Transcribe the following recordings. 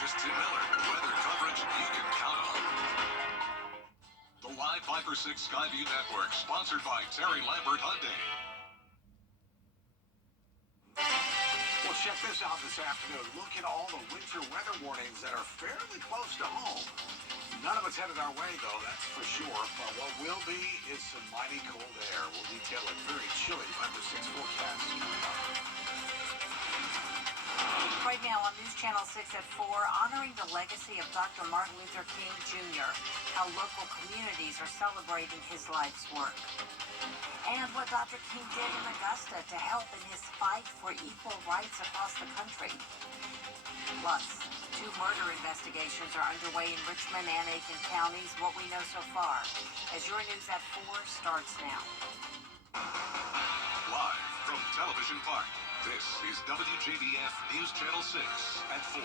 meteorologist Tim Miller. Weather coverage you can count on. The Live 5 for 6 Skyview Network, sponsored by Terry Lambert Hyundai. Well, check this out this afternoon. Look at all the winter weather warnings that are fairly close to home. None of it's headed our way, though, that's for sure. But what will be is some mighty cold air. We'll detail a very chilly 5 to 6 forecast coming up. Right now on News Channel 6 at 4, honoring the legacy of Dr. Martin Luther King Jr., how local communities are celebrating his life's work. And what Dr. King did in Augusta to help in his fight for equal rights across the country. Plus, 2 murder investigations are underway in Richmond and Aiken counties, what we know so far. As your News at 4 starts now. Live from Television Park, this is WJBF News Channel 6 at 4.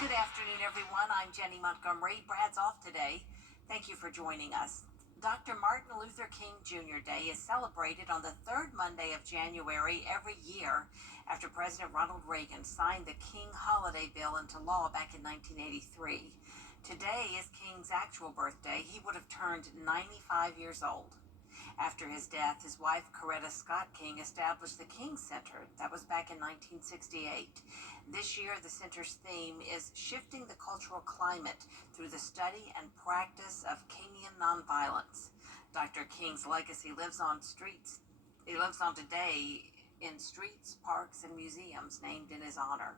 Good afternoon, everyone. I'm Jenny Montgomery. Brad's off today. Thank you for joining us. Dr. Martin Luther King Jr. Day is celebrated on the third Monday of January every year after President Ronald Reagan signed the King Holiday Bill into law back in 1983. Today is King's actual birthday. He would have turned 95 years old. After his death, his wife, Coretta Scott King, established the King Center. That was back in 1968. This year, the center's theme is shifting the cultural climate through the study and practice of Kingian nonviolence. Dr. King's legacy lives on streets. He lives on today in streets, parks, and museums named in his honor.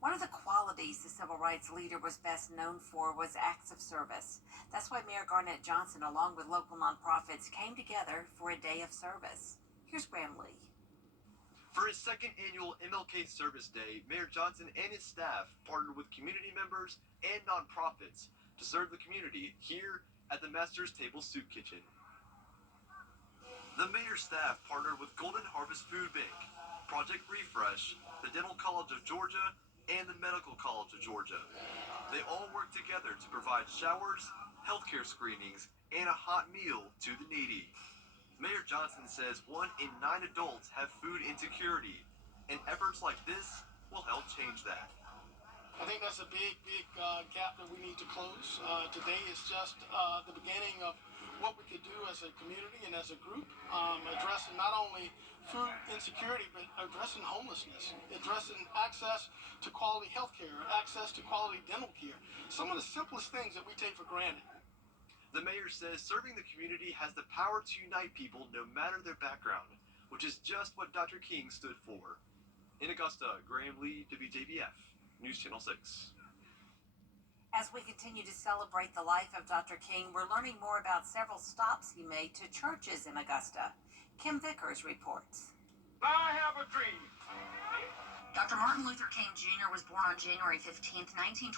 One of the qualities the civil rights leader was best known for was acts of service. That's why Mayor Garnett Johnson, along with local nonprofits, came together for a day of service. Here's Graham Lee. For his second annual MLK Service Day, Mayor Johnson and his staff partnered with community members and nonprofits to serve the community here at the Master's Table Soup Kitchen. The mayor's staff partnered with Golden Harvest Food Bank, Project Refresh, the Dental College of Georgia, and the Medical College of Georgia. They all work together to provide showers, healthcare screenings, and a hot meal to the needy. Mayor Johnson says 1 in 9 adults have food insecurity, and efforts like this will help change that. I think that's a big gap that we need to close. Today is just the beginning of what we could do as a community and as a group, addressing not only food insecurity, but addressing homelessness, addressing access to quality health care, access to quality dental care, some of the simplest things that we take for granted. The mayor says serving the community has the power to unite people no matter their background, which is just what Dr. King stood for. In Augusta, Graham Lee, WJBF, News Channel 6. As we continue to celebrate the life of Dr. King, we're learning more about several stops he made to churches in Augusta. Kim Vickers reports. I have a dream. Dr. Martin Luther King Jr. was born on January 15, 1929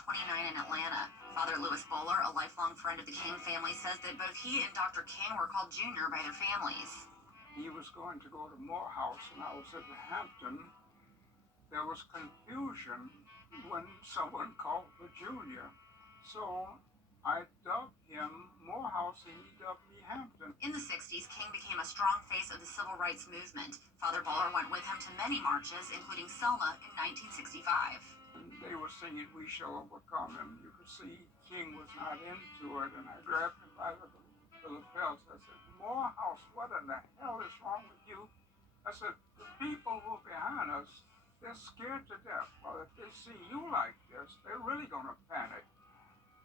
in Atlanta. Father Louis Bowler, a lifelong friend of the King family, says that both he and Dr. King were called Junior by their families. He was going to go to Morehouse, and I was at Hampton. There was confusion when someone called the Junior. So I dubbed him Morehouse, and he dubbed me Hampton. In the 60s, King became a strong face of the civil rights movement. Father Bowler went with him to many marches, including Selma in 1965. And they were singing, "We Shall Overcome," and you could see King was not into it, and I grabbed him by the lapels. I said, "Morehouse, what in the hell is wrong with you?" I said, "The people who are behind us, they're scared to death. Well, if they see you like this, they're really going to panic."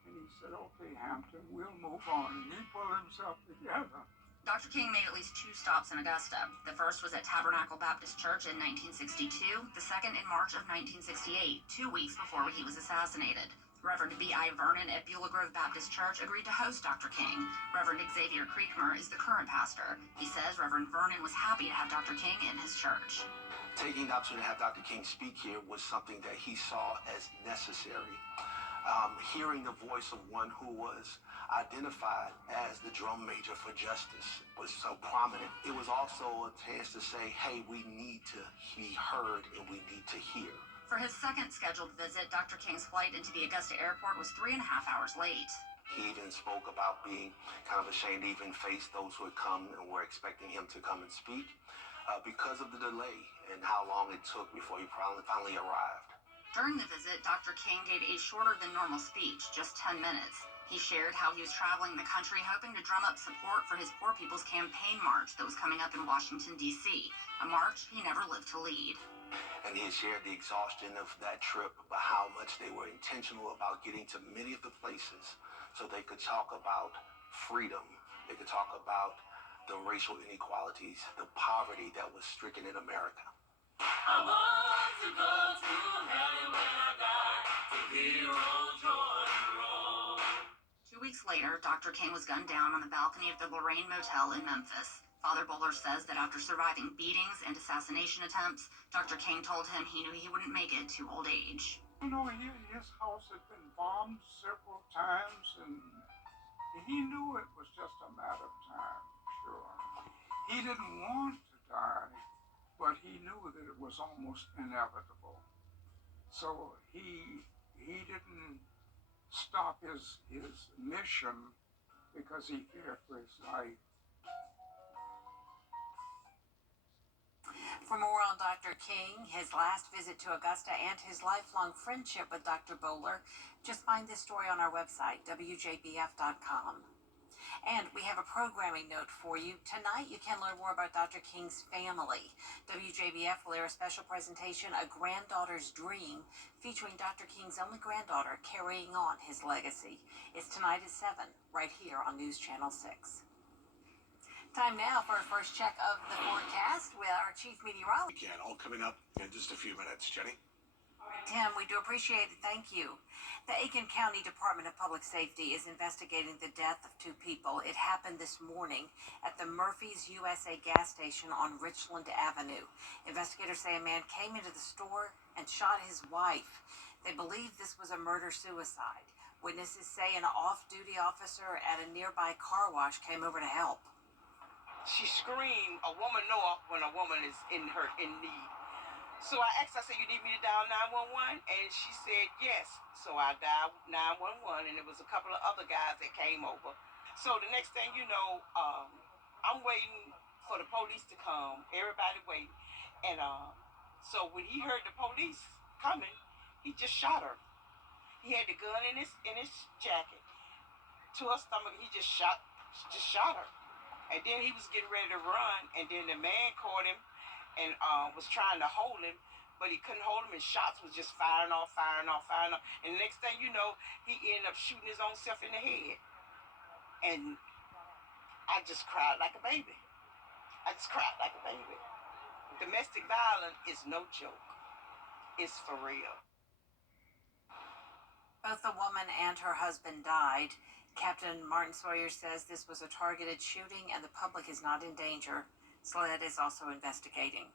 And he said, "Okay, Hampton, we'll move on." And he pulled himself together. Dr. King made at least 2 stops in Augusta. The first was at Tabernacle Baptist Church in 1962, the second in March of 1968, 2 weeks before he was assassinated. Reverend B.I. Vernon at Beulah Grove Baptist Church agreed to host Dr. King. Reverend Xavier Creekmer is the current pastor. He says Reverend Vernon was happy to have Dr. King in his church. Taking the opportunity to have Dr. King speak here was something that he saw as necessary. Hearing the voice of one who was identified as the drum major for justice was so prominent. It was also a chance to say, hey, we need to be heard and we need to hear. For his second scheduled visit, Dr. King's flight into the Augusta airport was 3.5 hours late. He even spoke about being kind of ashamed to even face those who had come and were expecting him to come and speak. because of the delay and how long it took before he finally arrived. During the visit, Dr. King gave a shorter than normal speech, just 10 minutes. He shared how he was traveling the country hoping to drum up support for his Poor People's Campaign march that was coming up in Washington, D.C., a march he never lived to lead. And he shared the exhaustion of that trip, but how much they were intentional about getting to many of the places so they could talk about freedom. They could talk about the racial inequalities, the poverty that was stricken in America. I want to go to heaven when I die, to hero Jordan Road. 2 weeks later, Dr. King was gunned down on the balcony of the Lorraine Motel in Memphis. Father Bowler says that after surviving beatings and assassination attempts, Dr. King told him he knew he wouldn't make it to old age. You know, his house had been bombed several times, and he knew it was just a matter of time, sure. He didn't want to die, but he knew that it was almost inevitable. So he didn't stop his mission because he feared for his life. For more on Dr. King, his last visit to Augusta, and his lifelong friendship with Dr. Bowler, just find this story on our website, WJBF.com. And we have a programming note for you. Tonight, you can learn more about Dr. King's family. WJBF will air a special presentation, A Granddaughter's Dream, featuring Dr. King's only granddaughter carrying on his legacy. It's tonight at 7, right here on News Channel 6. Time now for our first check of the forecast with our chief meteorologist. Again, all coming up in just a few minutes. Jenny? Tim, we do appreciate it. Thank you. The Aiken County Department of Public Safety is investigating the death of 2 people. It happened this morning at the Murphy's USA gas station on Richland Avenue. Investigators say a man came into the store and shot his wife. They believe this was a murder-suicide. Witnesses say an off-duty officer at a nearby car wash came over to help. She screamed, a woman know when a woman is in need. So I asked, I said, you need me to dial 911? And she said, yes. So I dialed 911, and it was a couple of other guys that came over. So the next thing you know, I'm waiting for the police to come. Everybody waiting. And so when he heard the police coming, he just shot her. He had the gun in his jacket. To her stomach, he just shot her. And then he was getting ready to run, and then the man caught him and was trying to hold him, but he couldn't hold him, and shots was just firing off. And the next thing you know, he ended up shooting his own self in the head. And I just cried like a baby. Domestic violence is no joke. It's for real. Both the woman and her husband died. Captain Martin Sawyer says this was a targeted shooting and the public is not in danger. SLED is also investigating.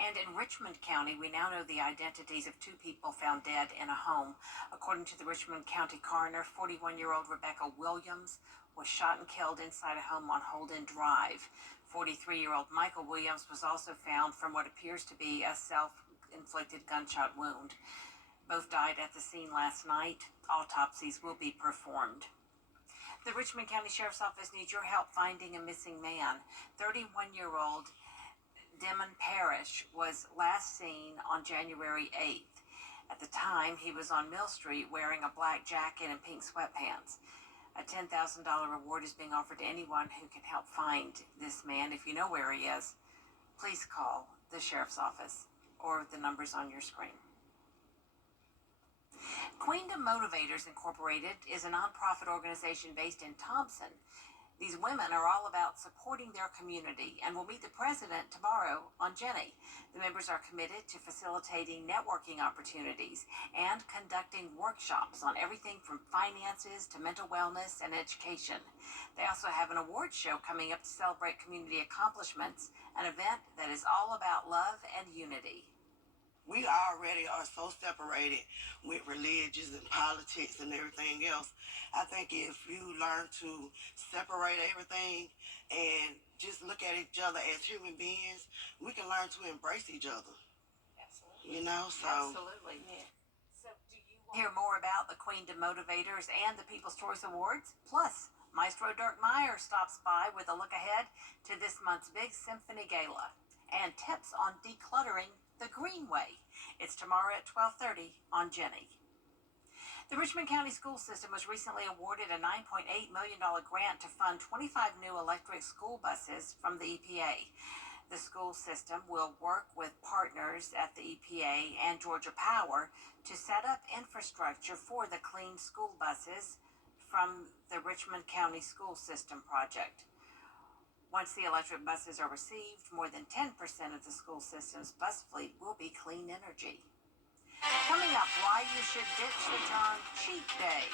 And in Richmond County, we now know the identities of 2 people found dead in a home. According to the Richmond County coroner, 41-year-old Rebecca Williams was shot and killed inside a home on Holden Drive. 43-year-old Michael Williams was also found from what appears to be a self-inflicted gunshot wound. Both died at the scene last night. Autopsies will be performed. The Richmond County Sheriff's Office needs your help finding a missing man. 31-year-old Demon Parrish was last seen on January 8th. At the time, he was on Mill Street wearing a black jacket and pink sweatpants. A $10,000 reward is being offered to anyone who can help find this man. If you know where he is, please call the Sheriff's Office or the numbers on your screen. Queendom Motivators Incorporated is a nonprofit organization based in Thompson. These women are all about supporting their community and will meet the president tomorrow on Jenny. The members are committed to facilitating networking opportunities and conducting workshops on everything from finances to mental wellness and education. They also have an award show coming up to celebrate community accomplishments, an event that is all about love and unity. We already are so separated with religions and politics and everything else. I think if you learn to separate everything and just look at each other as human beings, we can learn to embrace each other. Absolutely. You know, so. Absolutely. Yeah. So do you want to hear more about the Queendom Motivators and the People's Choice Awards? Plus, Maestro Dirk Meyer stops by with a look ahead to this month's big symphony gala. and tips on decluttering the Greenway. It's tomorrow at 12:30 on Jenny. The Richmond County School System was recently awarded a $9.8 million grant to fund 25 new electric school buses from the EPA. The school system will work with partners at the EPA and Georgia Power to set up infrastructure for the clean school buses from the Richmond County School System project. Once the electric buses are received, more than 10% of the school system's bus fleet will be clean energy. Coming up, why you should ditch the term cheat day.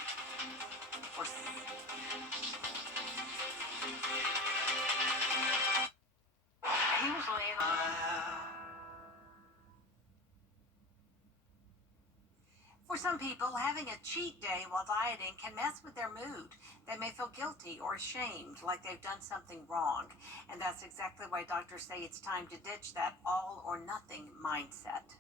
He was laying on. For some people, having a cheat day while dieting can mess with their mood. They may feel guilty or ashamed, like they've done something wrong. And that's exactly why doctors say it's time to ditch that all or nothing mindset.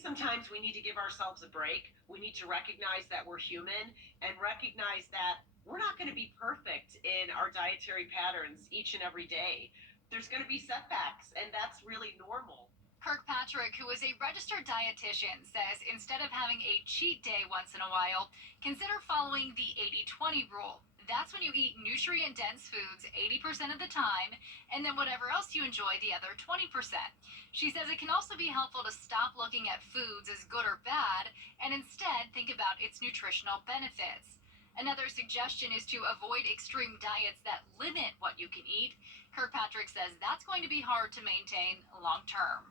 Sometimes we need to give ourselves a break. We need to recognize that we're human and recognize that we're not going to be perfect in our dietary patterns each and every day. There's going to be setbacks, and that's really normal. Kirkpatrick, who is a registered dietitian, says instead of having a cheat day once in a while, consider following the 80-20 rule. That's when you eat nutrient-dense foods 80% of the time, and then whatever else you enjoy the other 20%. She says it can also be helpful to stop looking at foods as good or bad, and instead think about its nutritional benefits. Another suggestion is to avoid extreme diets that limit what you can eat. Kirkpatrick says that's going to be hard to maintain long-term.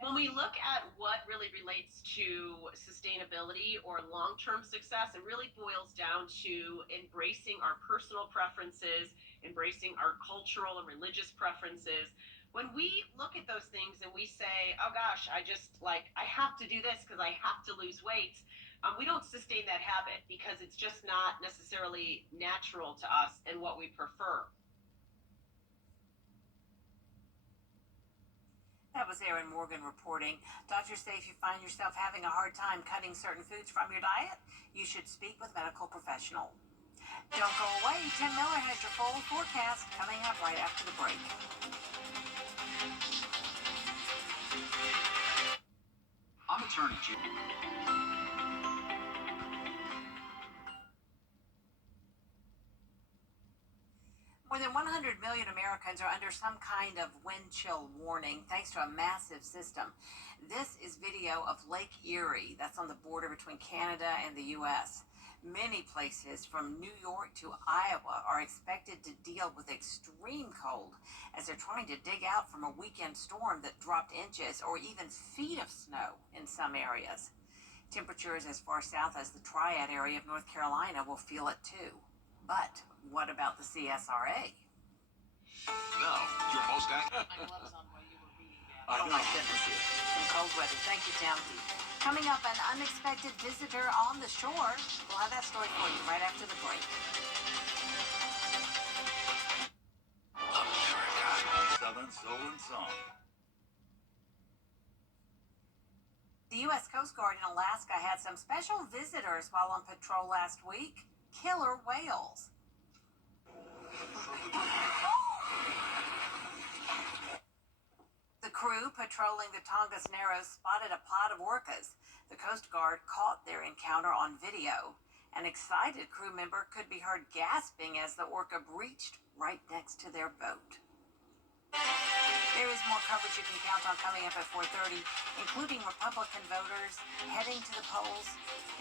When we look at what really relates to sustainability or long-term success, it really boils down to embracing our personal preferences, embracing our cultural and religious preferences. When we look at those things and we say, oh gosh, I have to do this because I have to lose weight, we don't sustain that habit because it's just not necessarily natural to us and what we prefer. That was Erin Morgan reporting. Doctors say if you find yourself having a hard time cutting certain foods from your diet, you should speak with a medical professional. Don't go away. Tim Miller has your full forecast coming up right after the break. I'm Attorney Jim. More than 100 million Americans are under some kind of wind chill warning thanks to a massive system. This is video of Lake Erie, that's on the border between Canada and the U.S. Many places from New York to Iowa are expected to deal with extreme cold as they're trying to dig out from a weekend storm that dropped inches or even feet of snow in some areas. Temperatures as far south as the Triad area of North Carolina will feel it too. But what about the CSRA? Now, your most active. My gloves on while you were reading that. Oh my goodness, some cold weather. Thank you, Tim. Coming up, an unexpected visitor on the shore. We'll have that story for you right after the break. America. Southern Soul and Song. The U.S. Coast Guard in Alaska had some special visitors while on patrol last week. Killer whales. The crew patrolling the Tongass Narrows spotted a pod of orcas. The Coast Guard caught their encounter on video. An excited crew member could be heard gasping as the orca breached right next to their boat. There is more coverage you can count on coming up at 4:30, including Republican voters heading to the polls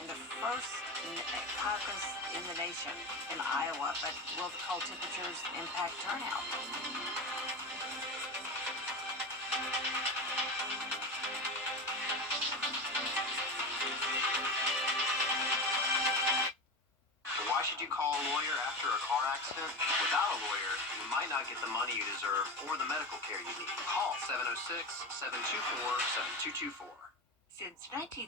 in the first caucus in the nation in Iowa. But will the cold temperatures impact turnout? Why should you call a lawyer after a car accident? Without a lawyer, you might not get the money you deserve or the medical care you need. Call 706-724-7224. Since 19